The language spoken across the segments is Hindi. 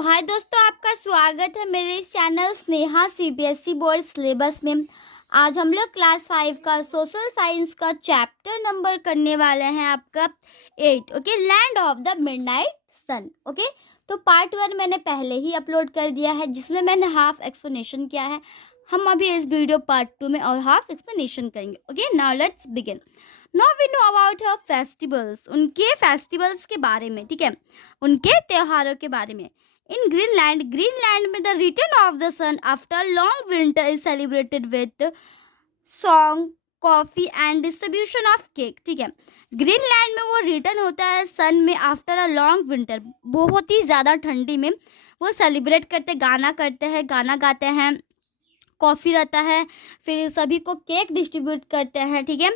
हाय दोस्तों, आपका स्वागत है मेरे इस channel Sneha CBSE board syllabus में। आज हम लोग क्लास 5 का सोशल साइंस का चैप्टर नंबर करने वाले हैं आपका 8। Okay, land of the midnight sun. Okay, तो पार्ट 1 मैंने पहले ही अपलोड कर दिया है जिसमें मैंने हाफ एक्सप्लेनेशन किया है। हम अभी इस वीडियो पार्ट 2 में और हाफ एक्सप्लेनेशन करेंगे। Okay, now let's begin. Now we know about her festivals, उनके फेस्टिवल्स के बारे में, ठीक है, उनके त्योहारों के बारे में। In Greenland में the return of the sun after long winter is celebrated with song, coffee and distribution of cake। ठीक है, ग्रीनलैंड में वो रिटर्न होता है सन में आफ्टर अ लॉन्ग विंटर, बहुत ही ज़्यादा ठंडी में वो सेलिब्रेट करते, गाना करते हैं, गाना गाते हैं, कॉफ़ी रहता है, फिर सभी को केक डिस्ट्रीब्यूट करते हैं। ठीक है,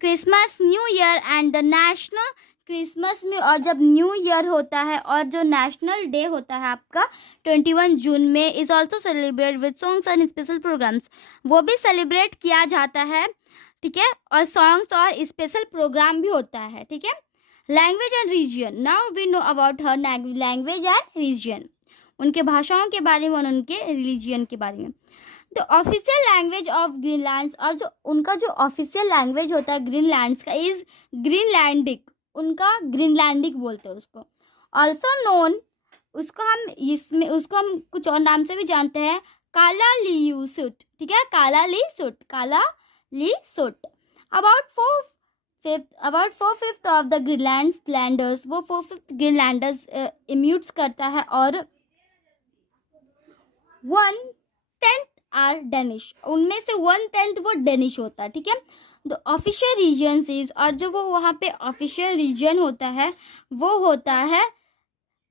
Christmas, new year and the national, Christmas में और जब न्यू ईयर होता है और जो नेशनल डे होता है आपका 21 जून में is also celebrate with songs and special programs, वो भी सेलिब्रेट किया जाता है। ठीक है, और सॉन्ग्स और स्पेशल प्रोग्राम भी होता है। ठीक है, language and region. Now we know about her language and region, उनके भाषाओं के बारे में और उनके रिलीजियन के बारे में। The official language of Greenland, और जो उनका जो ऑफिशियल लैंग्वेज होता है ग्रीनलैंड्स का इज़ ग्रीनलैंडिक, उनका ग्रीनलैंडिक बोलते हैं उसको। ऑल्सो नोन, उसको हम कुछ और नाम से भी जानते हैं, कालालीसूट। ठीक है, कालालीसूट। अबाउट 4/5 ऑफ द ग्रीनलैंडर्स, वो 4/5 ग्रीनलैंडर्स इम्यूट्स करता है और 1/10 आर डेनिश, उनमें से 1/10 वो डेनिश होता है। ठीक है, द ऑफिशियल रीजन इज, और जो वो वहाँ पे ऑफिशियल रीजन होता है वो होता है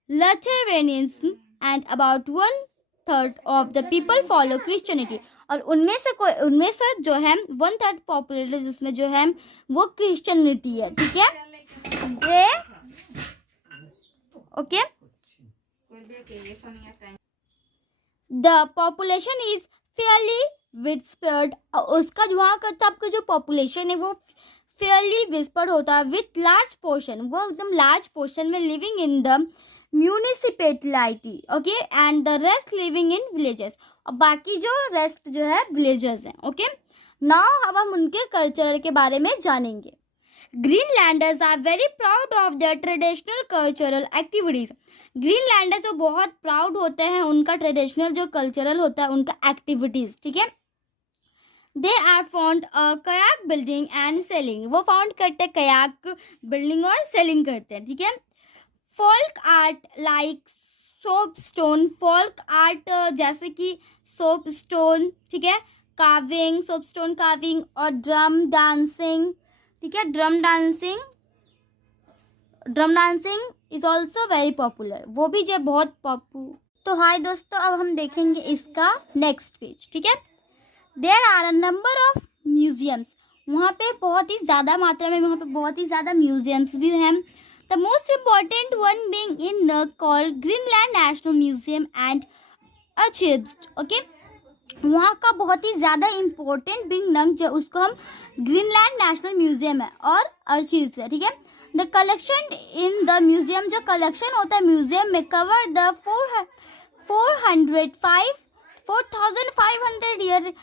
Lutheranism, and about 1/3 of the people follow Christianity, और उनमें से जो है 1/3 पॉपुलेशन जिसमें जो है वो क्रिश्चियनिटी है। ठीक है, ये okay, the population is fairly whispered, उसका जो वहाँ का आपका जो पॉपुलेशन है वो फेयरली विस्पर्ड होता है विथ लार्ज पोर्शन, वो एकदम लार्ज पोर्शन में living in the municipality. Okay, and the rest living in villages, और बाकी जो रेस्ट जो है विलेजेस हैं। ओके, नाउ अब हम उनके कल्चर के बारे में जानेंगे। Greenlanders are very proud of their traditional cultural activities, Greenlander तो बहुत प्राउड होते हैं उनका ट्रेडिशनल जो कल्चरल होता है उनका एक्टिविटीज़। ठीक है, they are found kayak building and sailing, वो फाउंड करते हैं कयाक बिल्डिंग और सेलिंग करते हैं। ठीक है, folk art like soap stone, folk art जैसे कि सोप स्टोन, ठीक है, कार्विंग, सोप स्टोन कार्विंग और ड्रम डांसिंग। ठीक है, drum dancing is also very popular, वो भी जो बहुत पॉपुलर। तो हाय दोस्तों, अब हम देखेंगे इसका नेक्स्ट पेज। ठीक है, there are a number of museums, वहाँ पे बहुत ही ज़्यादा मात्रा में वहाँ पे बहुत ही ज़्यादा म्यूजियम्स भी हैं। The most important one being in called Greenland national museum and archives. Okay, वहाँ का बहुत ही ज़्यादा इम्पोर्टेंट बिंग नंग जो उसको हम ग्रीनलैंड नेशनल म्यूजियम है और आर्चिव्स है। ठीक है, the collection in the museum, जो कलेक्शन होता है म्यूजियम में cover the 4,500 year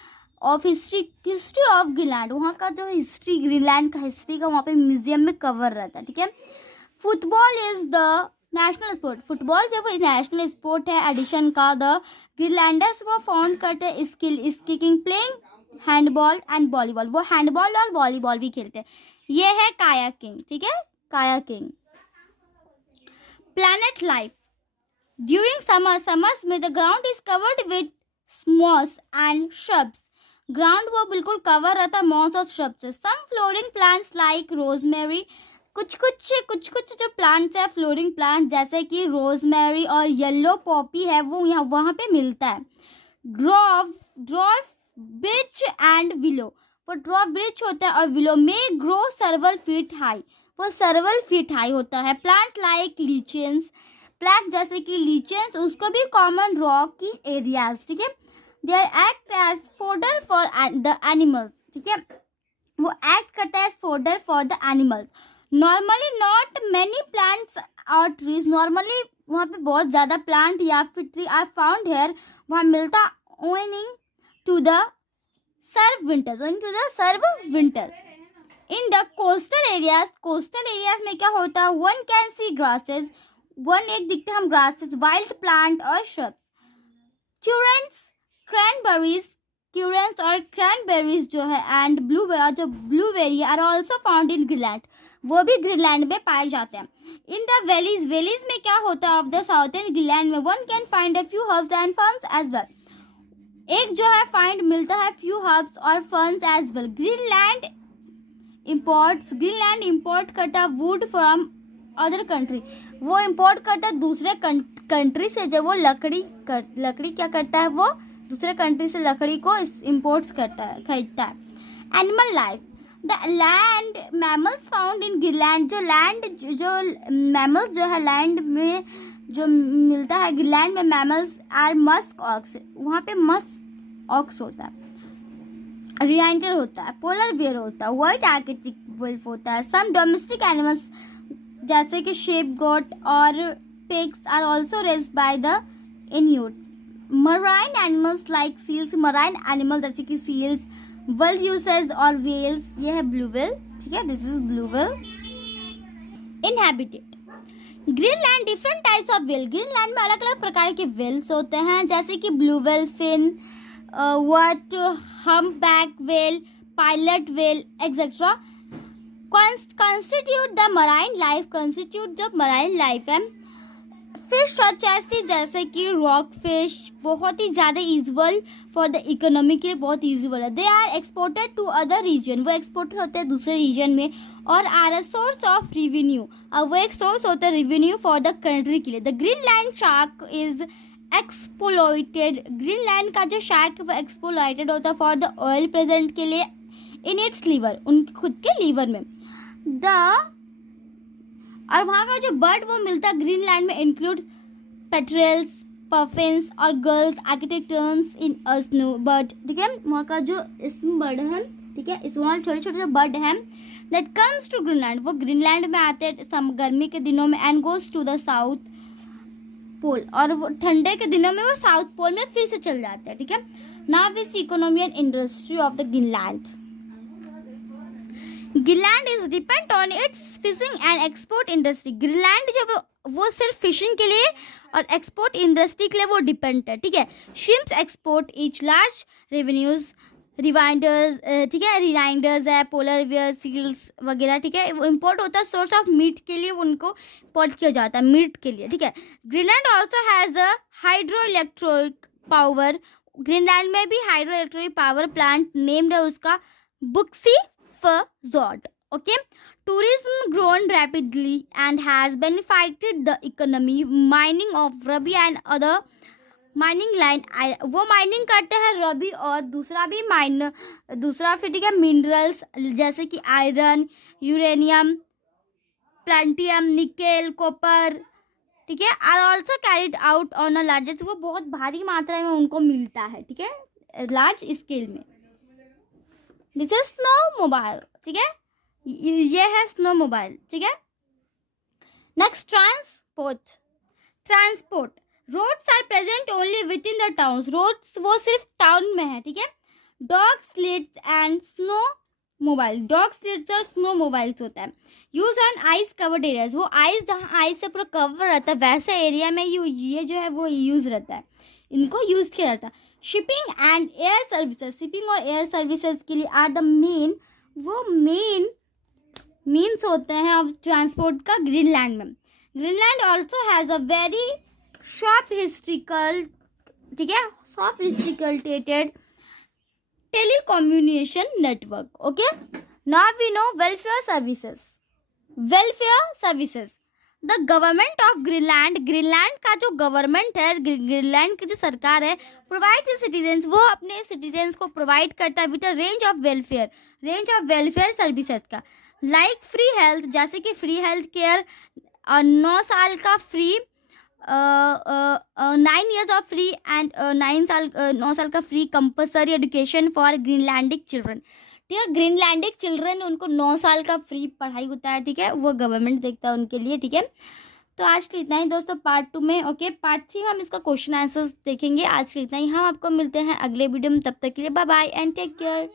of history of Greenland, वहाँ का जो हिस्ट्री ग्रीनलैंड का हिस्ट्री का वहाँ पे म्यूजियम में कवर रहता है। ठीक है, football is the national sport, football जब वो नेशनल स्पोर्ट है एडिशन का, द ग्रीनलैंडर्स वो फाउंड करते हैं skiing, playing handball and volleyball, वो हैंडबॉल और वॉलीबॉल भी खेलते हैं। ये है कायाकिंग। ठीक है, kayaking. Planet life during summers में the ground is covered with moss and shrubs, ground वो बिल्कुल कवर रहता है मॉस और श्रब से। Some flowering plants like rosemary, कुछ जो प्लांट्स है फ्लोरिंग प्लांट जैसे कि रोजमेरी और येलो पॉपी है वो यहाँ वहाँ पे मिलता है। ड्रॉफ बिच एंड विलो, वो ड्रॉफ ब्रिच होता है और विलो में ग्रो सर्वल फीट हाई, वो सर्वल फीट हाई होता है। प्लांट्स लाइक लीचेंस, प्लांट जैसे कि लीचेंस उसको भी कॉमन रॉक की एरियाज। ठीक है, they are act as fodder for the animals. ठीक है, वो एक्ट करता है as fodder for the animals. Normally not many plants और ट्रीज, नॉर्मली वहाँ पे बहुत ज़्यादा प्लांट या फिर ट्री आर फाउंड हेयर, वहाँ मिलता owing to the severe winters, in the coastal areas में क्या होता है, one can see grasses, one एक दिखते हम ग्रासेस, वाइल्ड प्लांट और श्रब्स, क्यूरेंस और क्रैनबेरीज जो है, and blueberry are also found in Greenland, वो भी ग्रीनलैंड में पाए जाते हैं। इन द वैलीज में क्या होता है ऑफ द साउथर्न ग्रीनलैंड में, one can find a few herbs and ferns as well, एक जो है फाइंड मिलता है फ्यू हर्ब्स और ferns as well. Greenland import करता है वुड फ्रॉम अदर कंट्री, वो इंपोर्ट करता है दूसरे कंट्री से, जब वो लकड़ी क्या करता है, वो दूसरे कंट्री से लकड़ी को इंपोर्ट्स करता है, खरीदता है। Animal life, the land mammals found in Greenland, जो मैमल्स जो है लैंड में जो मिलता है ग्रीनलैंड में, मैमल्स आर मस्क ऑक्स, वहाँ पे मस्क ऑक्स होता है, रिएंटर होता है, पोलर बेयर होता है, व्हाइट आर्कटिक वुल्फ होता है। सम डोमेस्टिक एनिमल्स जैसे कि शेप गोट और pigs are also raised by the Inuits. Marine animals like seals, marine animal जैसे कि सील्स, वल्यूसेस और वेल्स, ये है ब्लू व्हेल, ठीक है, this is blue whale. Inhabited Greenland, different types of whale, Greenland में अलग अलग प्रकार के व्हेल्स होते हैं, जैसे कि blue whale, fin, what, humpback whale, pilot whale etcetera. constitute the marine life, constitute जब marine life है। फिश सच जैसे कि रॉक फिश बहुत ही ज़्यादा यूजल फॉर द इकोनॉमी के लिए बहुत यूजल है। They are exported to other region, वो एक्सपोर्टेड होते हैं दूसरे रीजन में, और are a source of revenue, अब वो एक सोर्स होता है रेवेन्यू फॉर द कंट्री के लिए। The Greenland shark is exploited, Greenland का जो शार्क है वो एक्सप्लॉइटेड होता है फॉर द ऑयल प्रेजेंट के लिए इन इट्स लीवर, उनके खुद के लीवर में। और वहाँ का जो बर्ड वो मिलता है ग्रीनलैंड में इंक्लूड पेट्रेल्स, पफिन्स और गर्ल्स आर्किटेक्टर्स इन स्नो बर्ड, ठीक है, वहाँ का जो इसमें बर्ड है, ठीक है, इस वहाँ छोटे छोटे जो बर्ड हैं दैट कम्स टू ग्रीनलैंड, वो ग्रीनलैंड में आते हैं गर्मी के दिनों में, and goes to the south pole, और वो ठंडे के दिनों में वो साउथ पोल में फिर से चल जाते हैं, ठीक है। Now which economy and industry of the Greenland, Greenland is depend on it's fishing and export industry, Greenland जो वो सिर्फ फिशिंग के लिए और एक्सपोर्ट इंडस्ट्री के लिए वो डिपेंड है, ठीक है। Ships export each large revenues, reindeers, ठीक है, रिवाइंडर्स है, पोलर बियर, सील्स वगैरह, ठीक है, वो इम्पोर्ट होता है सोर्स ऑफ मीट के लिए, उनको इम्पोर्ट किया जाता है मीट के लिए, ठीक है। Greenland also has a hydro electric power, Greenland में भी hydro electric power plant named है उसका बुक्सीफजोर्ड, okay. Tourism grown rapidly and has benefited the economy. Mining of rabi and other mining line, वो माइनिंग करते हैं रबी और दूसरा फिर, ठीक है, मिनरल्स जैसे कि iron, uranium, platinum, nickel, copper, ठीक है, are also carried out on a largest, वो बहुत भारी मात्रा में उनको मिलता है, ठीक है, लार्ज स्केल में। दिस इज स्नो मोबाइल, ठीक है, ये है स्नो मोबाइल, ठीक है। Next transport roads are present only within the towns, roads वो सिर्फ टाउन में है, ठीक है। Dog sleds and snowmobile, dog sleds और स्नो मोबाइल्स होता है। Use on ice covered areas, वो आइस जहाँ आइस से पूरा कवर रहता है वैसे एरिया में ये जो है वो यूज रहता है, इनको यूज किया जाता है। Shipping and air services, shipping और एयर सर्विसेज के लिए आर द मीन्स होते हैं ऑफ ट्रांसपोर्ट का ग्रीनलैंड में। Greenland also has a very sophisticated telecommunication network, okay. Now we know welfare services. The government of Greenland का जो गवर्नमेंट है, ग्रीनलैंड की जो सरकार है, प्रोवाइड सिटीजन्स, वो अपने सिटीजन्स को प्रोवाइड करता है with a range of welfare services का, लाइक फ्री हेल्थ, जैसे कि फ्री हेल्थ केयर, 9 साल का free, 9 years of free and 9 साल का free compulsory education for Greenlandic children, ठीक है। ग्रीनलैंडिक चिल्ड्रन उनको 9 साल का फ्री पढ़ाई होता है, ठीक है, वो गवर्नमेंट देखता है उनके लिए, ठीक है। तो आज के लिए इतना ही दोस्तों, पार्ट 2 में ओके, पार्ट 3 हम इसका क्वेश्चन आंसर्स देखेंगे। आज के लिए इतना ही, हम आपको मिलते हैं अगले वीडियो में, तब तक के लिए bye bye and take care.